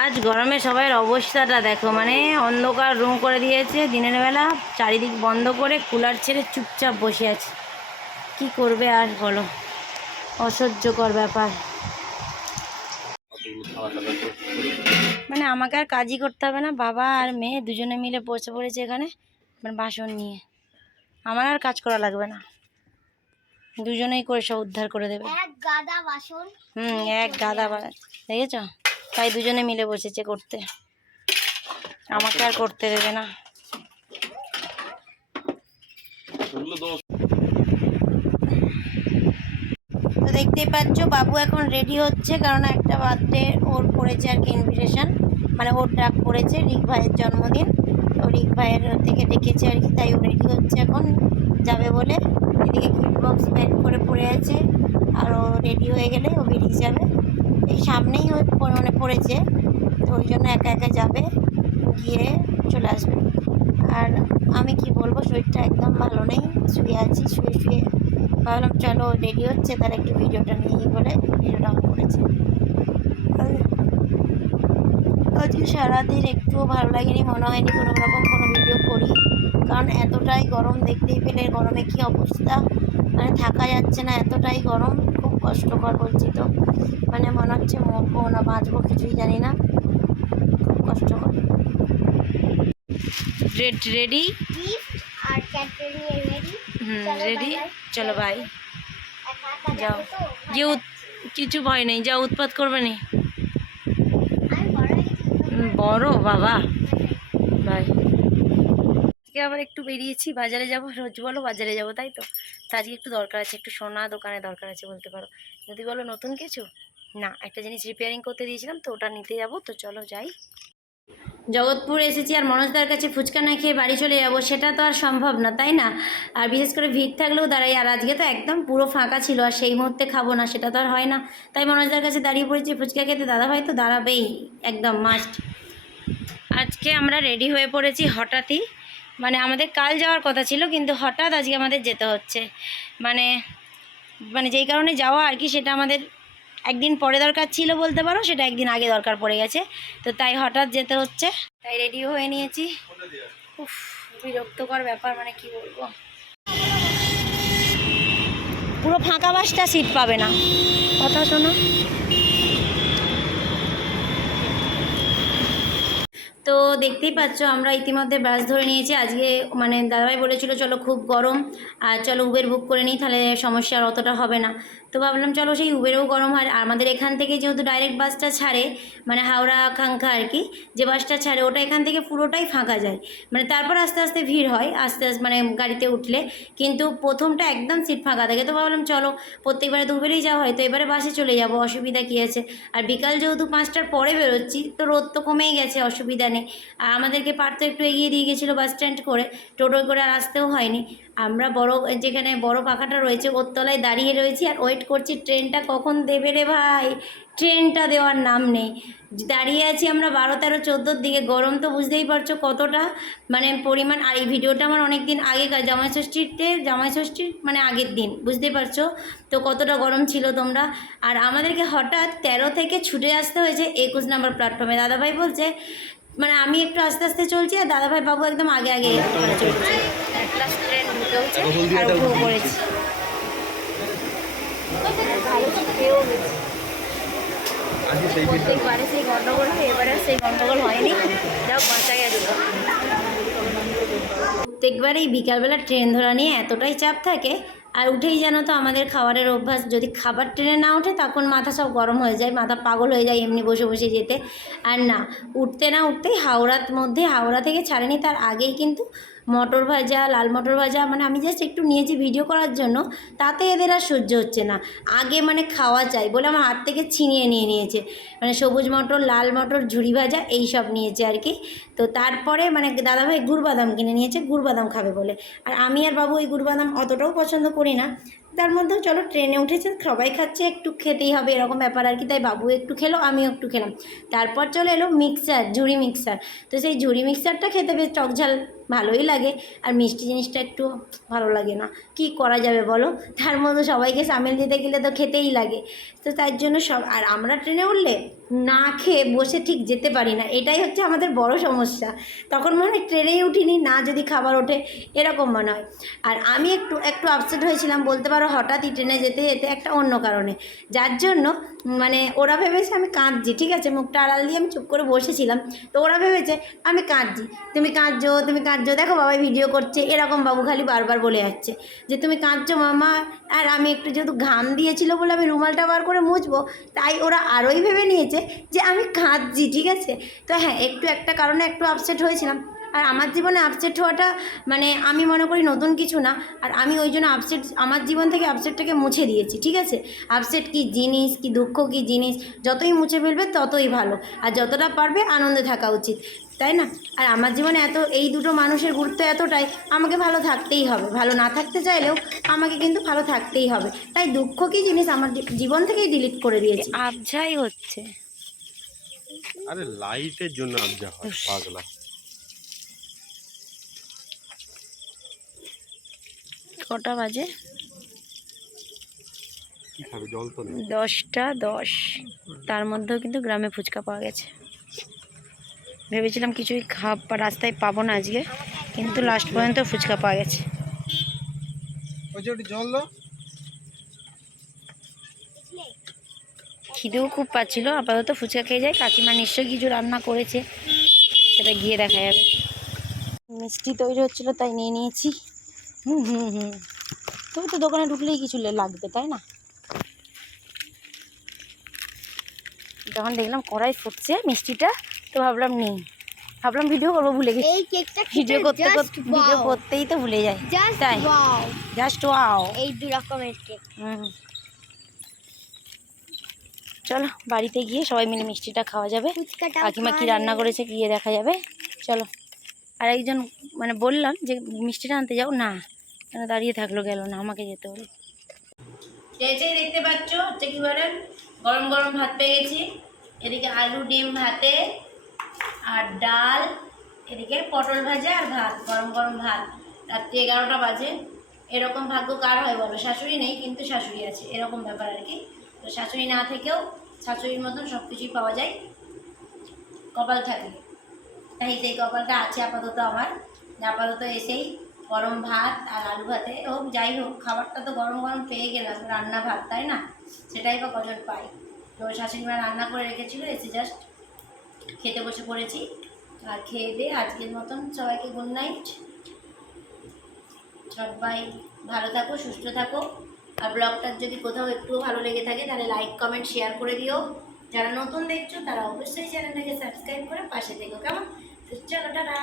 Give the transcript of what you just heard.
আজ গরমে সবাইয়ের অবস্থাটা দেখো মানে অন্ধকার রুম করে দিয়েছে, দিনের বেলা চারিদিক বন্ধ করে কুলার ছেড়ে চুপচাপ বসে আছে। কি করবে আর বলো? অসহ্যকর ব্যাপার। মানে আমাকে আর কাজই করতে হবে না, বাবা আর মেয়ে দুজনে মিলে বসে পড়েছে এখানে মানে বাসন নিয়ে। আমার আর কাজ করা লাগবে না। দুজনেই করে সব উদ্ধার করে দেবে। হুম এক গাদা দেখেছ? তাই দুজনে মিলে বসেছে করতে। আমাকে আর করতে দেবে না। তো দেখতেই পাচ্ছ বাবু এখন রেডি হচ্ছে কারণ একটা বার্থডে ওর পড়েছে আর কি ইনভিটেশন মানে ওর ডাক পড়েছে রিক ভাইয়ের জন্মদিন। তো রিক ভাইয়ের থেকে ডেকেছে আর কি তাই ও রেডি হচ্ছে এখন যাবে বলে। এদিকে গিফট বক্স প্যাক করে পড়ে আছে। আর ও রেডি হয়ে গেলে ও বেরিয়ে যাবে। এই সামনেই ও প- মানে পড়েছে, তো ওই জন্য একা একা যাবে, গিয়ে চলে আসবে। আর আমি কি বলব, শরীরটা একদম ভালো নেই, শুয়ে আছি, শুয়ে শুয়ে। ভাবলাম চলো রেডি হচ্ছে তার একটু ভিডিওটা নিয়ে বলে ভিডিওটা অন করেছি। আজকে সারাদিন একটুও ভালো লাগেনি, মনে হয়নি কোনো রকম কোনো ভিডিও করি। কারণ এতটাই গরম দেখতেই পেলে গরমে কী অবস্থা? মানে থাকা যাচ্ছে না এতটাই গরম খুব কষ্টকর বলছি তো। মানে মনে হচ্ছে মরবো না বাঁচবো কিছুই জানি না। খুব কষ্টকর। রেড রেডি আর রেডি হুম চলো, রেডি ভাই যাও। যে উৎ- কিছু ভয় নেই যা উৎপাত করবে না। বড় বাবা। বাই আজকে আবার একটু বেরিয়েছি, বাজারে যাব। রোজ বলো বাজারে যাব, তাই তো? তা আজকে একটু দরকার আছে, একটু সোনা দোকানে দরকার আছে বলতে পারো। যদি বলো নতুন কিছু? না, একটা জিনিস রিপেয়ারিং করতে দিয়েছিলাম, তো ওটা নিতে যাব, তো চলো যাই। জগৎপুর এসেছি আর মনোজদার কাছে ফুচকা না খেয়ে বাড়ি চলে যাব, সেটা তো আর সম্ভব না, তাই না? আর বিশেষ করে ভিড় থাকলেও দাঁড়াই, আর আজকে তো একদম পুরো ফাঁকা ছিল, আর সেই মুহূর্তে খাব না, সেটা তো আর হয় না। তাই মনোজদার কাছে দাঁড়িয়ে পড়েছি, ফুচকা খেতে। দাদাভাই তো দাঁড়াবেই, একদম মাস্ট আজকে আমরা রেডি হয়ে পড়েছি হঠাৎই। মানে আমাদের কাল যাওয়ার কথা ছিল, কিন্তু হঠাৎ আজকে আমাদের যেতে হচ্ছে। মানে মানে যেই কারণে যাওয়া আর কি, সেটা আমাদের একদিন পরে দরকার ছিল বলতে পারো, সেটা একদিন আগে দরকার পড়ে গেছে। তো তাই হঠাৎ যেতে হচ্ছে। তাই রেডিও হয়ে নিয়েছি। উফ, বিরক্তকর ব্যাপার মানে কি বলব? পুরো ফাঁকা বাসটা সিট পাবে না। কথা শোনো। তো দেখতেই পাচ্ছ, আমরা ইতিমধ্যে বাস ধরে নিয়েছি। আজকে মানে দাদাভাই বলেছিল, চলো খুব গরম, আর চলো উবের বুক করে নিই, তাহলে সমস্যা আর অতটা হবে না। তো ভাবলাম, চলো সেই উবেরেও গরম হয়। আমাদের এখান থেকে যেহেতু ডাইরেক্ট বাসটা ছাড়ে মানে হাওড়া আকাঙ্ক্ষা আর কি, যে বাসটা ছাড়ে, ওটা এখান থেকে পুরোটাই ফাঁকা যায়। মানে তারপর আস্তে আস্তে ভিড় হয়, আস্তে আস্তে মানে গাড়িতে উঠলে। কিন্তু প্রথমটা একদম সিট ফাঁকা থাকে। তো ভাবলাম, চলো, প্রত্যেকবারে তো উবেরেই যাওয়া হয়। তো এবারে বাসে চলে যাব, অসুবিধা কী আছে? আর বিকাল যেহেতু পাঁচটার পরে বেরোচ্ছি, তো রোদ তো কমেই গেছে, অসুবিধা নেই। আর আমাদেরকে পার তো একটু এগিয়ে দিয়ে গেছিল বাস স্ট্যান্ড করে টোটো করে আর আসতেও হয়নি। আমরা বড়, যেখানে বড় পাখাটা রয়েছে, ওর তলায় দাঁড়িয়ে রয়েছি। আর ওয়েট করছি ট্রেনটা কখন দেবে রে ভাই? ট্রেনটা দেওয়ার নাম নেই। দাঁড়িয়ে আছি আমরা বারো তেরো চোদ্দোর দিকে। গরম তো বুঝতেই পারছ কতটা। মানে পরিমাণ আর এই ভিডিওটা আমার অনেক দিন আগেকার জামাই ষষ্ঠীতে জামাই ষষ্ঠীর মানে আগের দিন বুঝতেই পারছ? তো কতটা গরম ছিল তোমরা। আর আমাদেরকে হঠাৎ তেরো থেকে ছুটে আসতে হয়েছে একুশ নম্বর প্ল্যাটফর্মে দাদাভাই বলছে মানে আমি একটু আস্তে আস্তে চলছি আর দাদাভাই বাবু একদম আগে আগে চলছে ঢুকেওছে আর পড়েছি খেয়েও গেছি সেই দিনটা প্রত্যেকবারে সেই গন্ডগোল হয় এবারে সেই গন্ডগোল হয়নি। যাও বাঁচা গেল প্রত্যেকবারেই বিকালবেলা ট্রেন ধরা নিয়ে এতটাই চাপ থাকে আর উঠেই জানো তো আমাদের খাবারের অভ্যাস যদি খাবার ট্রেনে না ওঠে তখন মাথা সব গরম হয়ে যায় মাথা পাগল হয়ে যায় এমনি বসে বসে যেতে। আর না উঠতে না উঠতেই হাওড়ার মধ্যে হাওড়া থেকে ছাড়েনি তার আগেই কিন্তু মটর ভাজা, লাল মটর ভাজা মানে আমি জাস্ট একটু নিয়েছি ভিডিও করার জন্য, তাতে এদের আর সহ্য হচ্ছে না। আগে মানে খাওয়া চাই বলে আমার হাত থেকে ছিনিয়ে নিয়ে নিয়েছে। মানে সবুজ মটর, লাল মটর ঝুড়ি ভাজা, এই সব নিয়েছে আর কি। তো তারপরে মানে দাদাভাই গুড় বাদাম কিনে নিয়েছে গুড় বাদাম খাবে বলে। আর আমি আর বাবু ওই গুড় বাদাম অতটাও পছন্দ করি না। তার মধ্যেও চলো ট্রেনে উঠেছে, সবাই খাচ্ছে, একটু খেতেই হবে, এরকম ব্যাপার আর কি। তাই বাবু একটু খেলো, আমিও একটু খেলাম। তারপর চলে এলো মিক্সার ঝুড়ি মিক্সার তো সেই ঝুড়ি মিক্সারটা খেতে বেশ টকঝাল ভালোই লাগে। আর মিষ্টি জিনিসটা একটু ভালো লাগে না। কি করা যাবে বলো? তার মধ্যে সবাইকে সামিল দিতে গেলে তো খেতেই লাগে। তো তার জন্য সব আর আমরা ট্রেনে উঠলে না খেয়ে বসে ঠিক যেতে পারি না। এটাই হচ্ছে আমাদের বড় সমস্যা। তখন মনে হয় ট্রেনেই উঠিনি, না যদি খাবার ওঠে, এরকম মনে হয়। আর আমি একটু একটু আপসেট হয়েছিলাম, বলতে পারো হঠাৎই ট্রেনে যেতে যেতে একটা অন্য কারণে। যার জন্য মানে ওরা ভেবেছে আমি কাঁদছি, ঠিক আছে? মুখটা আড়াল দিয়ে আমি চুপ করে বসেছিলাম। তো ওরা ভেবেছে, আমি কাঁদছি। তুমি কাঁদছো তুমি কাঁদছো, দেখো বাবাই ভিডিও করছে, এরকম বাবু খালি বারবার বলে যাচ্ছে যে, তুমি কাঁদছো মামা, আর আমি একটু যেহেতু ঘাম দিয়েছিল বলে আমি রুমালটা বার করে মুছবো, তাই ওরা আরোই ভেবে নিয়েছে যে আমি কাঁদছি, ঠিক আছে? তো হ্যাঁ একটু একটা কারণে একটু আপসেট হয়েছিলাম। আর আমার জীবনে আপসেট হওয়াটা মানে আমি মনে করি নতুন কিছু না। আর আমি ওই জন্য আপসেট আমার জীবন থেকে আপসেটটাকে মুছে দিয়েছি, ঠিক আছে? আপসেট কি জিনিস, কি দুঃখ, কি জিনিস, যতই মুছে ফেলবে ততই ভালো। আর যতটা পারবে আনন্দে থাকা উচিত, তাই না? আর আমার জীবনে এত, এই দুটো মানুষের গুরুত্ব এতটাই, আমাকে ভালো থাকতেই হবে। ভালো না থাকতে চাইলেও আমাকে কিন্তু ভালো থাকতেই হবে। তাই দুঃখ কি জিনিস আমার জীবন থেকেই ডিলিট করে দিয়েছি। আবঝাই হচ্ছে। আরে লাইটের জন্য আবজা হয় পাগলা। কটা বাজে? জল তো নেই। দশটা দশ। তার মধ্যেও কিন্তু গ্রামে ফুচকা পাওয়া গেছে। ভেবেছিলাম কিছুই খাব বা রাস্তায় পাবো না আজকে কিন্তু লাস্ট পর্যন্ত ফুচকা পাওয়া গেছে। জল খিদেও খুব পাচ্ছিল। আপাতত ফুচকা খেয়ে যায় কাকিমা নিশ্চয়ই কিছু রান্না করেছে। সেটা গিয়ে দেখা যাবে। মিষ্টি তৈরি হচ্ছিল তাই নিয়ে নিয়েছি। হুম হুম হুম। তবু তো দোকানে ঢুকলেই কিছু লাগবে তাই না? যখন দেখলাম কড়াই ফুটছে মিষ্টিটা তো ভাবলাম নেই। ভাবলাম ভিডিও করব ভুলে গেছি। এই কেকটা ভিডিও করতে করতে ভিডিও করতেই তো ভুলে যায় জাস্ট তাই। ওয়াও জাস্ট ওয়াও এই দু রকমের কেক হুম। চলো বাড়িতে গিয়ে সবাই মিলে মিষ্টিটা খাওয়া যাবে। কাকিমা কি রান্না করেছে গিয়ে দেখা যাবে? চলো। আর একজন মানে বললাম যে মিষ্টিটা আনতে যাও। না কেন দাঁড়িয়ে থাকল গেল না আমাকে যেতে হলো এই দেখতে পাচ্ছ হচ্ছে কি বলে গরম গরম ভাত পেয়ে গেছি। এদিকে আলু ডিম ভাতে আর ডাল এদিকে পটল ভাজা আর ভাত গরম গরম ভাত। রাত্রি এগারোটা বাজে। এরকম ভাগ্য কার হয় বলো? শাশুড়ি নেই কিন্তু শাশুড়ি আছে। এরকম ব্যাপার আর কি। তো শাশুড়ি না থেকেও শাশুড়ির মতন সব কিছুই পাওয়া যায়। কপাল থাকে তাই সেই কপালটা আছে আপাতত আমার আপাতত এসেই গরম ভাত আর আলু ভাতে হোক, যাই হোক, খাবারটা তো গরম গরম পেয়ে গেলাম, রান্না ভাত, তাই না? সেটাই বা কজন পাই তো শাশুড়ি মা রান্না করে রেখেছিল, এসে জাস্ট খেতে বসে পড়েছি। আর খেয়ে দিয়ে আজকের মতন সবাইকে গুড নাইট সবাই ভালো থাকো, সুস্থ থাকো। আর ব্লগটা যদি কোথাও একটুও ভালো লেগে থাকে, তাহলে লাইক কমেন্ট শেয়ার করে দিও। যারা নতুন দেখছ, তারা অবশ্যই চ্যানেলটাকে সাবস্ক্রাইব করে পাশে দেখো কেমন? চলো, টাটা।